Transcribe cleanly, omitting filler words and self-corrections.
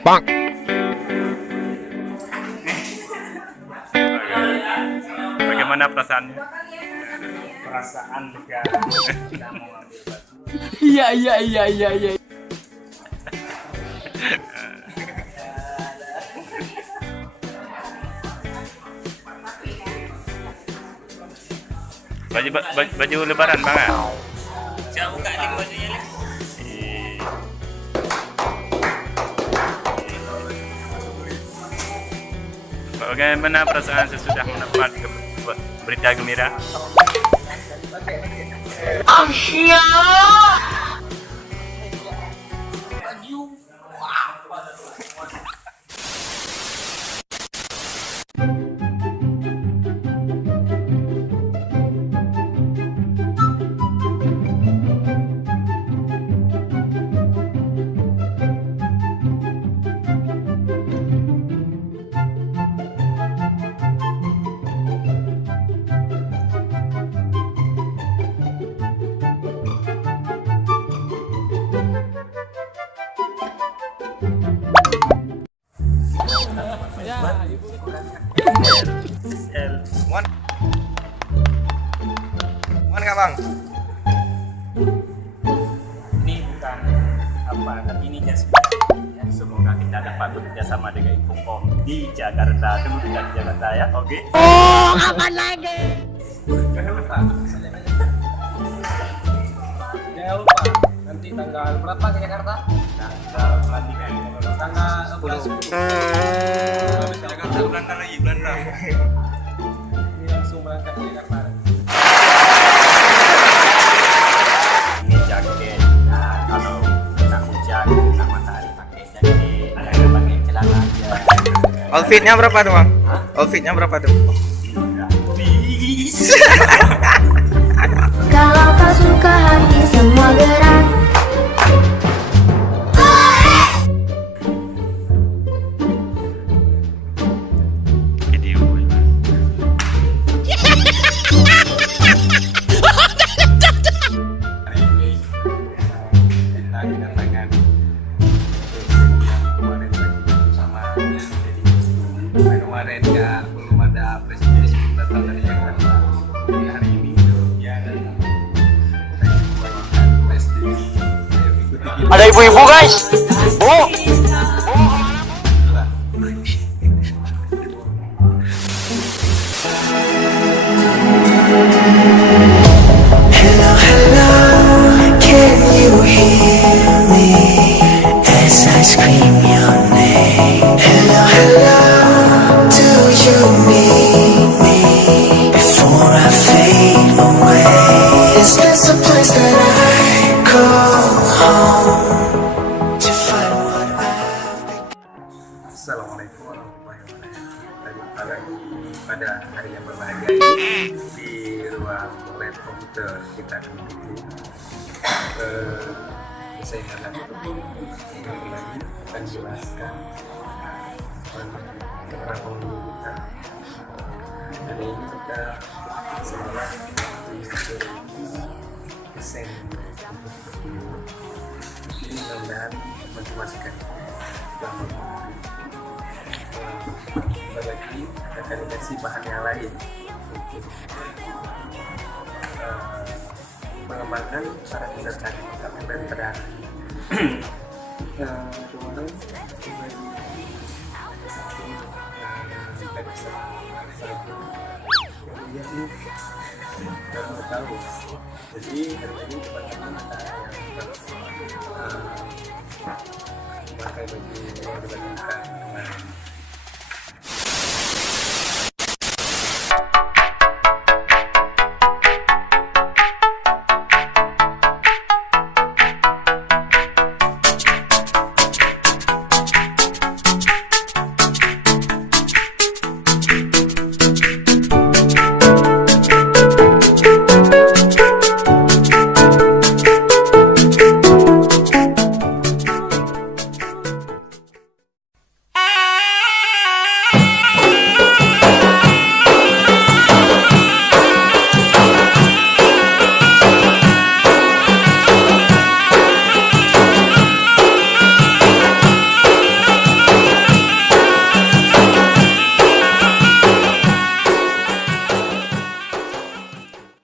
Bang. Bagaimana perasaannya? Perasaan negara tidak mau ambil batu. Iya. Baju lebaran Bang. Jauh kak link bajunya link. Bagaimana perasaan sesudah mendapat berita gembira? Mana nggak Bang? Ini bukan apa, tapi ini jasmine. Ya, semoga kita dapat bekerja sama dengan Infocom di Jakarta. Tunggu kita di Jakarta ya, oke? Oh, apa lagi? Jangan lupa nanti tanggal berapa ke Jakarta? Tanggal pelantikan. Tanggal 10. Jakarta Belanda lagi, Belanda. Ini langsung berangkat ke Jakarta. Ini jaket. Nah, kalau kena hujan, kena matahari pakai jaket. Ada pakai celana aja. Outfitnya berapa tuh Bang? Outfitnya berapa tuh? Bis. Kalau kau suka hati semua gerak. Video. Kemarin ya belum ada presiden sebelum datang dari Jakarta. Jadi hari ini ya presiden Ada ibu-ibu guys. Bu. Can you hear me as I scream your name? Hello, do you need me before I fade away? Is this a place that I call home to find what I've become? Assalamualaikum warahmatullahi wabarakatuh. Jumpa lagi pada hari yang berbahagia ini di ruang lab komputer kita akan menuju desainer lab lagi akan jelaskan tentang pengunjung kita. Jadi ini kita semula desain ini mudah-mudahan memotivasikan selama lagi akan dikasih bahan yang lain untuk mengembangkan cara kita tadi tapi daripada kemarin kita bisa kemudian ini baru tahu jadi hari ini teman-teman ada yang pakai baju yang dibandingkan kemarin